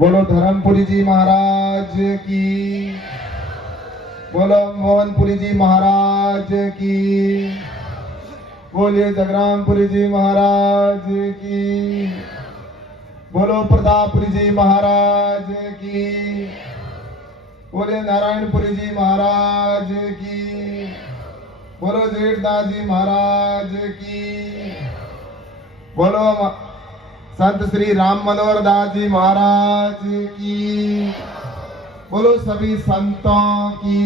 बोलो धर्मपुरी जी महाराज की, बोलो मोहनपुरी जी महाराज की, बोलिए जगरामपुरी जी महाराज की, बोलो प्रतापपुरी जी महाराज की, बोलिए नारायणपुरी जी महाराज की, बोलो जेठदास जी महाराज की, बोलो संत श्री राम मनोहर दास जी महाराज की, बोलो सभी संतों की।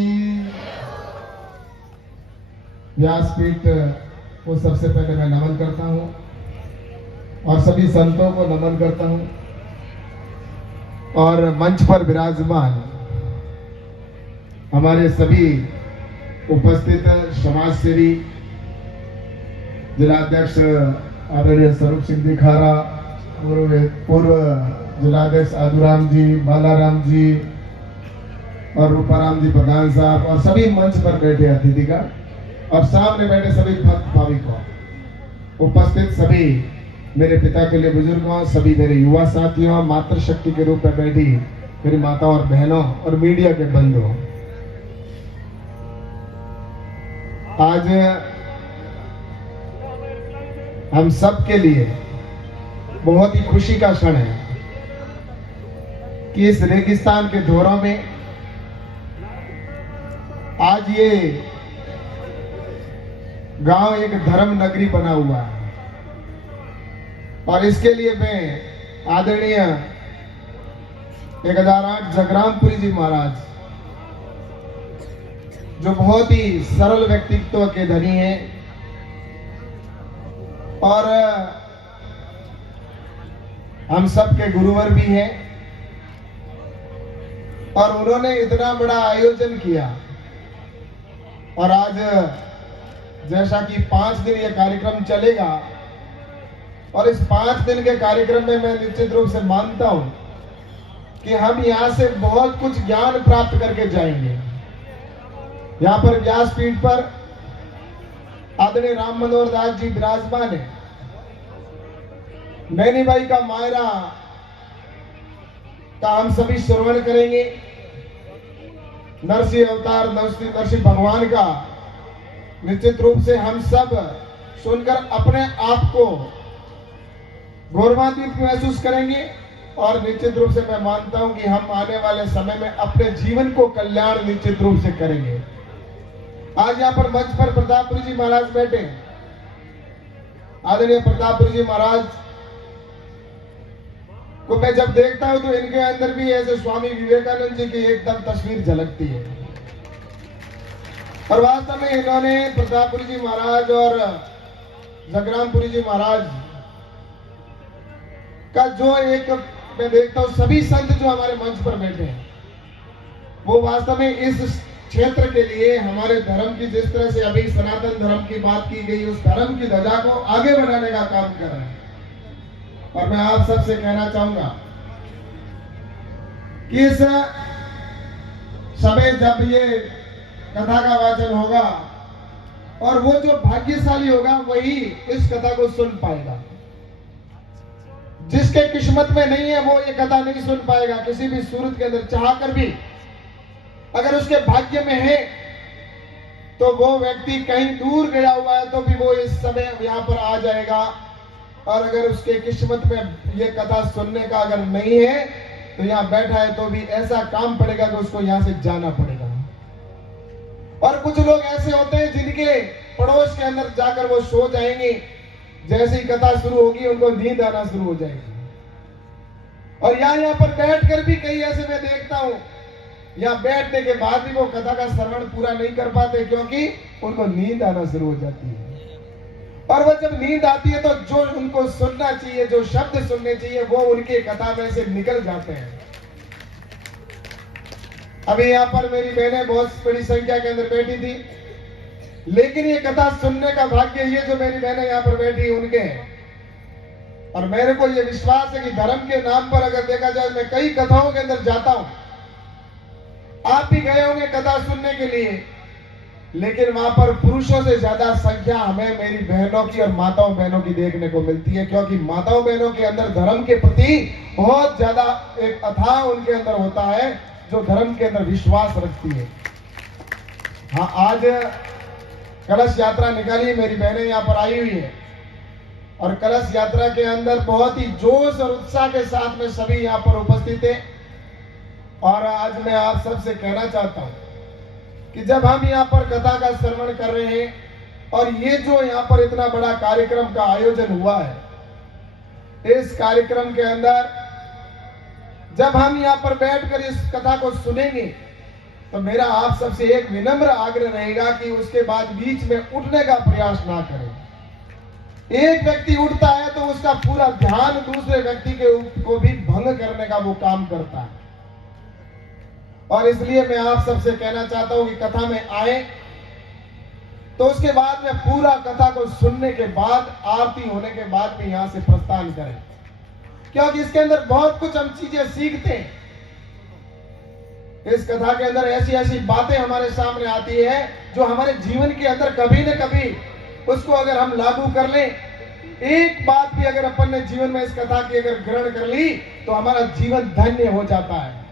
व्यासपीठ को सबसे पहले मैं नमन करता हूं और सभी संतों को नमन करता हूं और मंच पर विराजमान हमारे सभी उपस्थित समाज सेवी जिलाध्यक्ष आदरणीय स्वरूप सिंह जी खारा, पूर्व जिलाध्यक्ष आदुराम जी, बालाराम जी और रूपाराम जी प्रधान साहब और सभी मंच पर बैठे अतिथिगण और सामने बैठे सभी भक्त भाविकों, उपस्थित सभी मेरे पिता के लिए बुजुर्गों, सभी मेरे युवा साथियों, मातृशक्ति के रूप में बैठी मेरी माता और बहनों और मीडिया के बंधुओं, आज हम सब के लिए बहुत ही खुशी का क्षण है कि इस रेगिस्तान के दौरों में आज ये गांव एक धर्म नगरी बना हुआ है और इसके लिए मैं आदरणीय 1008 जगरामपुरी जी महाराज, जो बहुत ही सरल व्यक्तित्व के धनी हैं और हम सब के गुरुवर भी हैं, और उन्होंने इतना बड़ा आयोजन किया और आज जैसा कि 5 दिन ये कार्यक्रम चलेगा और इस 5 दिन के कार्यक्रम में मैं निश्चित रूप से मानता हूं कि हम यहां से बहुत कुछ ज्ञान प्राप्त करके जाएंगे। यहां पर व्यासपीठ पर आदरणीय राम मनोहर दास जी विराजमान है। नैनी बाई का मायरा का हम सभी श्रवण करेंगे। नरसिंह अवतार नरसिंह भगवान का निश्चित रूप से हम सब सुनकर अपने आप को गौरवान्वित महसूस करेंगे और निश्चित रूप से मैं मानता हूं कि हम आने वाले समय में अपने जीवन को कल्याण निश्चित रूप से करेंगे। आज यहाँ पर मंच पर प्रतापपुरी जी महाराज बैठे। आदरणीय प्रतापपुरी जी महाराज को मैं जब देखता हूं तो इनके अंदर भी ऐसे स्वामी विवेकानंद जी की एकदम तस्वीर झलकती है और वास्तव में इन्होंने प्रतापपुरी जी महाराज और जगरामपुरी जी महाराज का जो एक मैं देखता हूं, सभी संत जो हमारे मंच पर बैठे हैं वो वास्तव में इस क्षेत्र के लिए हमारे धर्म की, जिस तरह से अभी सनातन धर्म की बात की गई, उस धर्म की ध्वजा को आगे बढ़ाने का काम कर रहे हैं। और मैं आप सबसे कहना चाहूंगा कि इस समय जब ये कथा का वाचन होगा और वो जो भाग्यशाली होगा वही इस कथा को सुन पाएगा। जिसके किस्मत में नहीं है वो ये कथा नहीं सुन पाएगा। किसी भी सूरत के अंदर चाहकर भी अगर उसके भाग्य में है तो वो व्यक्ति कहीं दूर गया हुआ है तो भी वो इस समय यहाँ पर आ जाएगा। और अगर उसके किस्मत में ये कथा सुनने का अगर नहीं है तो यहाँ बैठा है तो भी ऐसा काम पड़ेगा कि उसको यहाँ से जाना पड़ेगा। और कुछ लोग ऐसे होते हैं जिनके पड़ोस के अंदर जाकर वो सो जाएंगे, जैसे ही कथा शुरू होगी उनको नींद आना शुरू हो जाएगी। और यहाँ पर बैठकर भी कई ऐसे मैं देखता हूँ, यहाँ बैठने के बाद भी वो कथा का श्रवण पूरा नहीं कर पाते क्योंकि उनको नींद आना शुरू हो जाती है। और वो जब नींद आती है तो जो उनको सुनना चाहिए, जो शब्द सुनने चाहिए, वो उनके कथा में से निकल जाते हैं। अभी यहाँ पर मेरी बहनें बहुत बड़ी संख्या के अंदर बैठी थी, लेकिन ये कथा सुनने का भाग्य ये जो मेरी बहनें यहाँ पर बैठी उनके हैं। और मेरे को ये विश्वास है कि धर्म के नाम पर अगर देखा जाए, मैं कई कथाओं के अंदर जाता हूं, आप भी गए होंगे कथा सुनने के लिए, लेकिन वहां पर पुरुषों से ज्यादा संख्या हमें मेरी बहनों की और माताओं बहनों की देखने को मिलती है, क्योंकि माताओं बहनों के अंदर धर्म के प्रति बहुत ज्यादा एक अथाह उनके अंदर होता है, जो धर्म के अंदर विश्वास रखती है। हाँ, आज कलश यात्रा निकाली, मेरी बहनें यहाँ पर आई हुई है और कलश यात्रा के अंदर बहुत ही जोश और उत्साह के साथ में सभी यहाँ पर उपस्थित है। और आज मैं आप सबसे कहना चाहता हूं कि जब हम यहाँ पर कथा का श्रवण कर रहे हैं और ये जो यहाँ पर इतना बड़ा कार्यक्रम का आयोजन हुआ है, इस कार्यक्रम के अंदर जब हम यहाँ पर बैठकर इस कथा को सुनेंगे तो मेरा आप सबसे एक विनम्र आग्रह रहेगा कि उसके बाद बीच में उठने का प्रयास ना करें। एक व्यक्ति उठता है तो उसका पूरा ध्यान दूसरे व्यक्ति को भी भंग करने का वो काम करता है। और इसलिए मैं आप सबसे कहना चाहता हूं कि कथा में आए तो उसके बाद में पूरा कथा को सुनने के बाद, आरती होने के बाद में यहां से प्रस्थान करें, क्योंकि इसके अंदर बहुत कुछ हम चीजें सीखते हैं। इस कथा के अंदर ऐसी ऐसी बातें हमारे सामने आती है जो हमारे जीवन के अंदर कभी न कभी उसको अगर हम लागू कर लें, एक बात भी अगर अपन ने जीवन में इस कथा की अगर ग्रहण कर ली तो हमारा जीवन धन्य हो जाता है।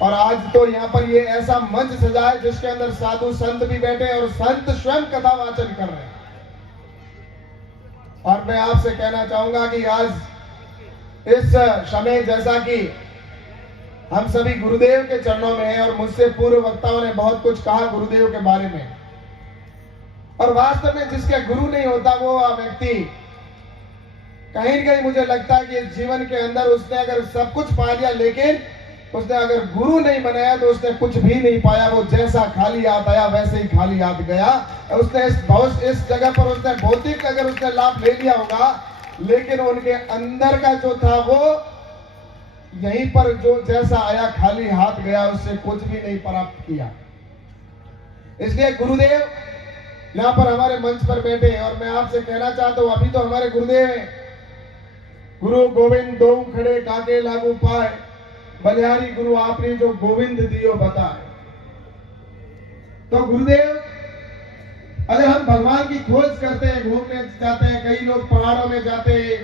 और आज तो यहाँ पर ये ऐसा मंच सजा है जिसके अंदर साधु संत भी बैठे हैं और संत स्वयं कथा वाचन कर रहे हैं। और मैं आपसे कहना चाहूंगा कि आज इस समय, जैसा कि हम सभी गुरुदेव के चरणों में हैं और मुझसे पूर्व वक्ताओं ने बहुत कुछ कहा गुरुदेव के बारे में, और वास्तव में जिसके गुरु नहीं होता वो व्यक्ति कहीं न कहीं मुझे लगता है कि जीवन के अंदर उसने अगर सब कुछ पा लिया, लेकिन उसने अगर गुरु नहीं बनाया तो उसने कुछ भी नहीं पाया। वो जैसा खाली हाथ आया वैसे ही खाली हाथ गया। उसने इस जगह पर उसने भौतिक अगर उसने लाभ ले लिया होगा, लेकिन उनके अंदर का जो था वो यहीं पर जो जैसा आया खाली हाथ गया, उससे कुछ भी नहीं प्राप्त किया। इसलिए गुरुदेव यहाँ पर हमारे मंच पर बैठे हैं और मैं आपसे कहना चाहता हूं, अभी तो हमारे गुरुदेव हैं, गुरु गोविंद दो खड़े काके लागू पाए, बलिहारी गुरु आपने जो गोविंद दियो बताए। तो गुरुदेव, अगर हम भगवान की खोज करते हैं, घूमने जाते हैं, कई लोग पहाड़ों में जाते हैं,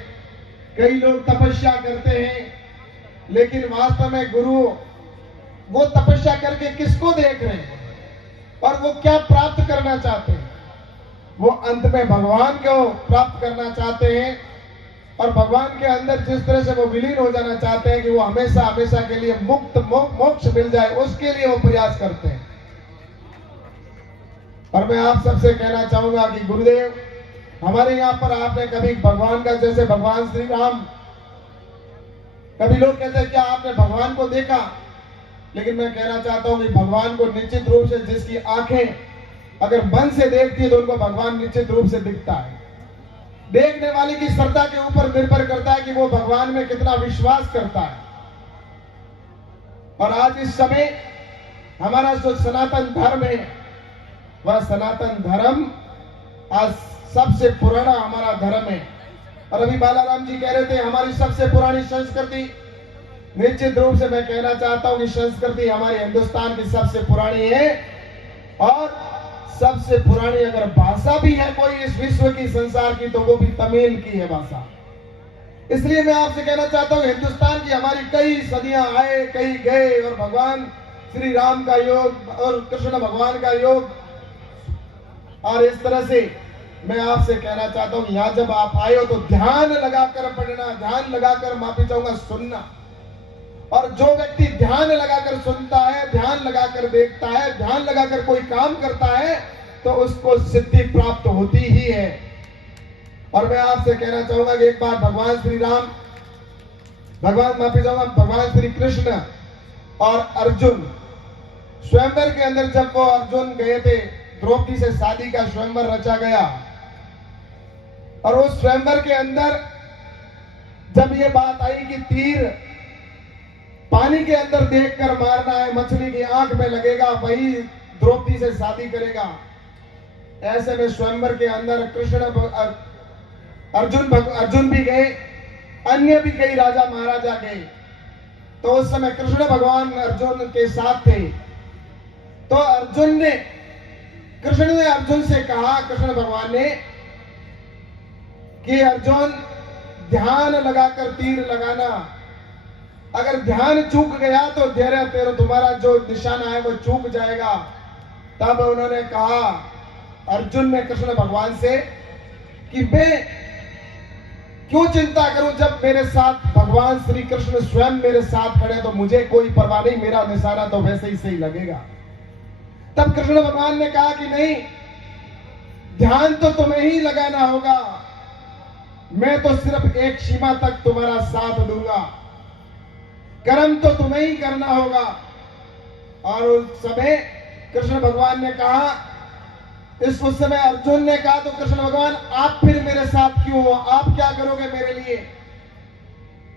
कई लोग तपस्या करते हैं, लेकिन वास्तव में गुरु वो तपस्या करके किसको देख रहे हैं और वो क्या प्राप्त करना चाहते हैं? वो अंत में भगवान को प्राप्त करना चाहते हैं और भगवान के अंदर जिस तरह से वो विलीन हो जाना चाहते हैं कि वो हमेशा हमेशा के लिए मुक्त मोक्ष मिल जाए, उसके लिए वो प्रयास करते हैं। और मैं आप सबसे कहना चाहूंगा कि गुरुदेव, हमारे यहाँ पर आपने कभी भगवान का, जैसे भगवान श्री राम, कभी लोग कहते हैं क्या आपने भगवान को देखा? लेकिन मैं कहना चाहता हूं कि भगवान को निश्चित रूप से, जिसकी आंखें अगर मन से देखती है तो उनको भगवान निश्चित रूप से दिखता है। देखने वाले की श्रद्धा के ऊपर निर्भर करता है कि वो भगवान में कितना विश्वास करता है। और आज इस समय हमारा जो सनातन धर्म है, वह सनातन धर्म आज सबसे पुराना हमारा धर्म है। और अभी बालाराम जी कह रहे थे हमारी सबसे पुरानी संस्कृति, निश्चित रूप से मैं कहना चाहता हूं कि संस्कृति हमारे हिंदुस्तान की सबसे पुरानी है। और सबसे पुरानी अगर भाषा भी है कोई इस विश्व की, संसार की, तो वो भी तमिल की है भाषा। इसलिए मैं आपसे कहना चाहता हूं, हिंदुस्तान की हमारी कई सदियां आए, कई गए, और भगवान श्री राम का योग और कृष्ण भगवान का योग। और इस तरह से मैं आपसे कहना चाहता हूं, यहां जब आप आए हो तो ध्यान लगाकर पढ़ना, ध्यान लगाकर, माफी चाहूंगा, सुनना। और जो व्यक्ति ध्यान लगाकर सुनता है, ध्यान लगाकर देखता है, ध्यान लगाकर कोई काम करता है, तो उसको सिद्धि प्राप्त होती ही है। और मैं आपसे कहना चाहूंगा कि एक बार भगवान श्री राम, माफी चाहूंगा, भगवान श्री कृष्ण और अर्जुन स्वयंवर के अंदर, जब वो अर्जुन गए थे, द्रौपदी से शादी का स्वयंवर रचा गया, और उस स्वयंवर के अंदर जब ये बात आई कि तीर पानी के अंदर देखकर मारना है, मछली की आंख में लगेगा, वही द्रौपदी से शादी करेगा, ऐसे में स्वयंवर के अंदर अर्जुन भी गए, अन्य भी कई राजा महाराजा गए। तो उस समय कृष्ण भगवान अर्जुन के साथ थे। तो अर्जुन ने कृष्ण ने अर्जुन से कहा, कृष्ण भगवान ने, कि अर्जुन ध्यान लगाकर तीर लगाना, अगर ध्यान चूक गया तो धैर्य तेरा तुम्हारा जो निशाना है वो चूक जाएगा। तब उन्होंने कहा, अर्जुन ने कृष्ण भगवान से, कि मैं क्यों चिंता करूं जब मेरे साथ भगवान श्री कृष्ण स्वयं मेरे साथ खड़े, तो मुझे कोई परवाह नहीं, मेरा निशाना तो वैसे ही सही लगेगा। तब कृष्ण भगवान ने कहा कि नहीं, ध्यान तो तुम्हें ही लगाना होगा, मैं तो सिर्फ एक सीमा तक तुम्हारा साथ दूंगा, कर्म तो तुम्हें ही करना होगा। और उस समय कृष्ण भगवान ने कहा, उस समय अर्जुन ने कहा, तो कृष्ण भगवान आप फिर मेरे साथ क्यों हो, आप क्या करोगे मेरे लिए?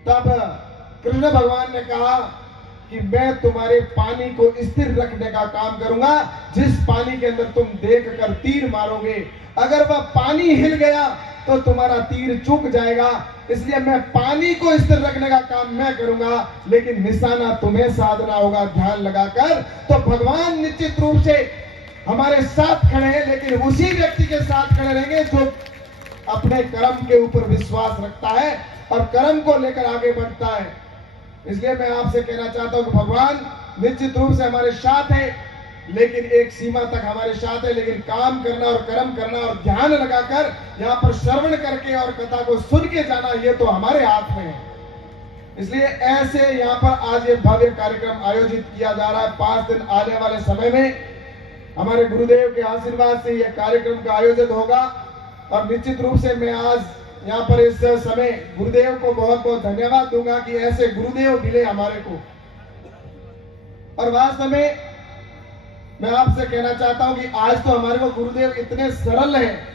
तब कृष्ण भगवान ने कहा कि मैं तुम्हारे पानी को स्थिर रखने का काम करूंगा, जिस पानी के अंदर तुम देख कर तीर मारोगे, अगर वह पानी हिल गया तो तुम्हारा तीर चूक जाएगा, इसलिए मैं पानी को स्थिर रखने का काम मैं करूंगा, लेकिन निशाना तुम्हें साधना होगा ध्यान लगाकर। तो भगवान निश्चित रूप से हमारे साथ खड़े हैं, लेकिन उसी व्यक्ति के साथ खड़े रहेंगे जो अपने कर्म के ऊपर विश्वास रखता है और कर्म को लेकर आगे बढ़ता है। इसलिए मैं आपसे कहना चाहता हूं कि भगवान निश्चित रूप से हमारे साथ है, लेकिन एक सीमा तक हमारे साथ है, लेकिन काम करना और कर्म करना और ध्यान लगाकर यहाँ पर श्रवण करके और कथा को सुन के जाना, ये तो हमारे हाथ में है। इसलिए ऐसे यहाँ पर आज ये भव्य कार्यक्रम आयोजित किया जा रहा है। 5 दिन आने वाले समय में हमारे गुरुदेव के आशीर्वाद से यह कार्यक्रम का आयोजन होगा, और निश्चित रूप से मैं आज यहाँ पर इस समय गुरुदेव को बहुत बहुत धन्यवाद दूंगा कि ऐसे गुरुदेव मिले हमारे को। और वास्तव में मैं आपसे कहना चाहता हूं कि आज तो हमारे को गुरुदेव इतने सरल हैं,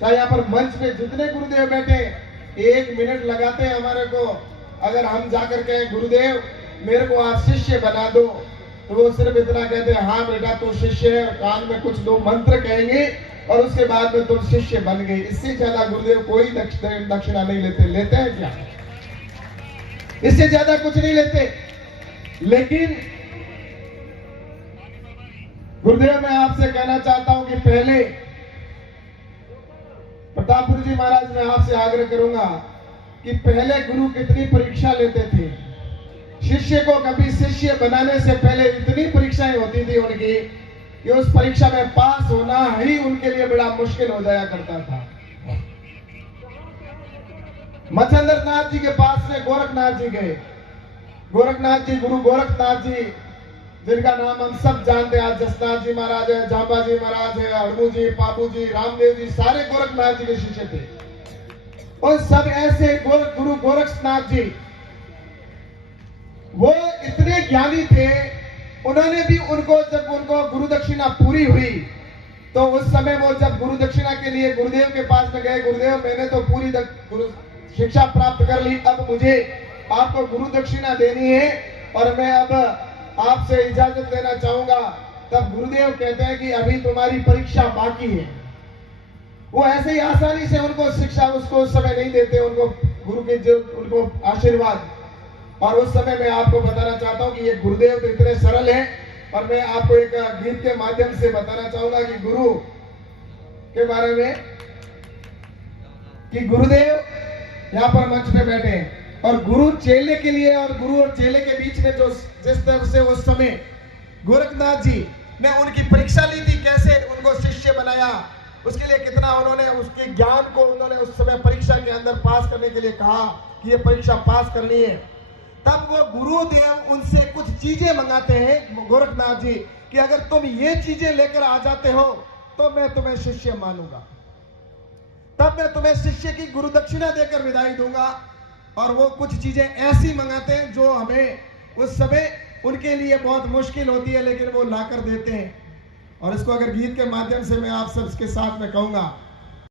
चाहे यहाँ पर मंच पे जितने गुरुदेव बैठे 1 मिनट लगाते हैं हमारे को, अगर हम जाकर कहें गुरुदेव मेरे को आप शिष्य बना दो, तो वो सिर्फ इतना कहते हैं, हाँ बेटा तू शिष्य है, और कान में कुछ 2 मंत्र कहेंगे और उसके बाद में तुम शिष्य बन गए। इससे ज्यादा गुरुदेव कोई दक्षिणा नहीं लेते हैं क्या? इससे ज्यादा कुछ नहीं लेते। लेकिन गुरुदेव मैं आपसे कहना चाहता हूं कि पहले प्रतापपुर जी महाराज, मैं आपसे आग्रह करूंगा कि पहले गुरु कितनी परीक्षा लेते थे। शिष्य को कभी शिष्य बनाने से पहले इतनी परीक्षाएं होती थी उनकी कि उस परीक्षा में पास होना ही उनके लिए बड़ा मुश्किल हो जाया करता था। मच्छिंद्र नाथ जी के पास से गोरखनाथ जी गए। गोरखनाथ जी, गुरु गोरखनाथ जी, जिनका नाम हम सब जानते हैं, आज जसनाथ जी महाराज है, जांबा जी महाराज है, हड़मू जी, पापू जी, रामदेव जी, सारे गोरखनाथ जी के शिष्य थे। और सब ऐसे गुरु गोरखनाथ जी वो इतने ज्ञानी थे, उन्होंने भी जब उनको गुरु दक्षिणा पूरी हुई तो उस समय वो जब गुरु दक्षिणा के लिए गुरुदेव के पास में गए, गुरुदेव मैंने तो पूरी शिक्षा प्राप्त कर ली, अब मुझे आपको गुरु दक्षिणा देनी है और मैं अब आपसे इजाजत लेना चाहूंगा। तब गुरुदेव कहते हैं कि अभी तुम्हारी परीक्षा बाकी है। वो ऐसे ही आसानी से उनको शिक्षा उसको उस समय नहीं देते, उनको गुरु के जो उनको आशीर्वाद। और उस समय मैं आपको बताना चाहता हूं कि ये गुरुदेव तो इतने सरल हैं, और मैं आपको एक गीत के माध्यम से बताना चाहूंगा कि गुरु के बारे में, कि गुरुदेव यहाँ पर मंच पे बैठे हैं और गुरु चेले के लिए, और गुरु और चेले के बीच में जो जिस तरह से उस समय गोरखनाथ जी ने उनकी परीक्षा ली थी, कैसे उनको शिष्य बनाया, उसके लिए कितना उन्होंने उसके ज्ञान को उन्होंने उस समय परीक्षा के अंदर पास करने के लिए कहा कि ये परीक्षा पास करनी है। तब वो गुरुदेव उनसे कुछ चीजें मंगाते हैं गोरखनाथ जी कि अगर तुम ये चीजें लेकर आ जाते हो तो मैं तुम्हें शिष्य मानूंगा, तब मैं तुम्हें शिष्य की गुरु दक्षिणा देकर विदाई दूंगा। और वो कुछ चीजें ऐसी मंगाते हैं जो हमें उस समय उनके लिए बहुत मुश्किल होती है, लेकिन वो लाकर देते हैं। और इसको अगर गीत के माध्यम से मैं आप सबके साथ में कहूंगा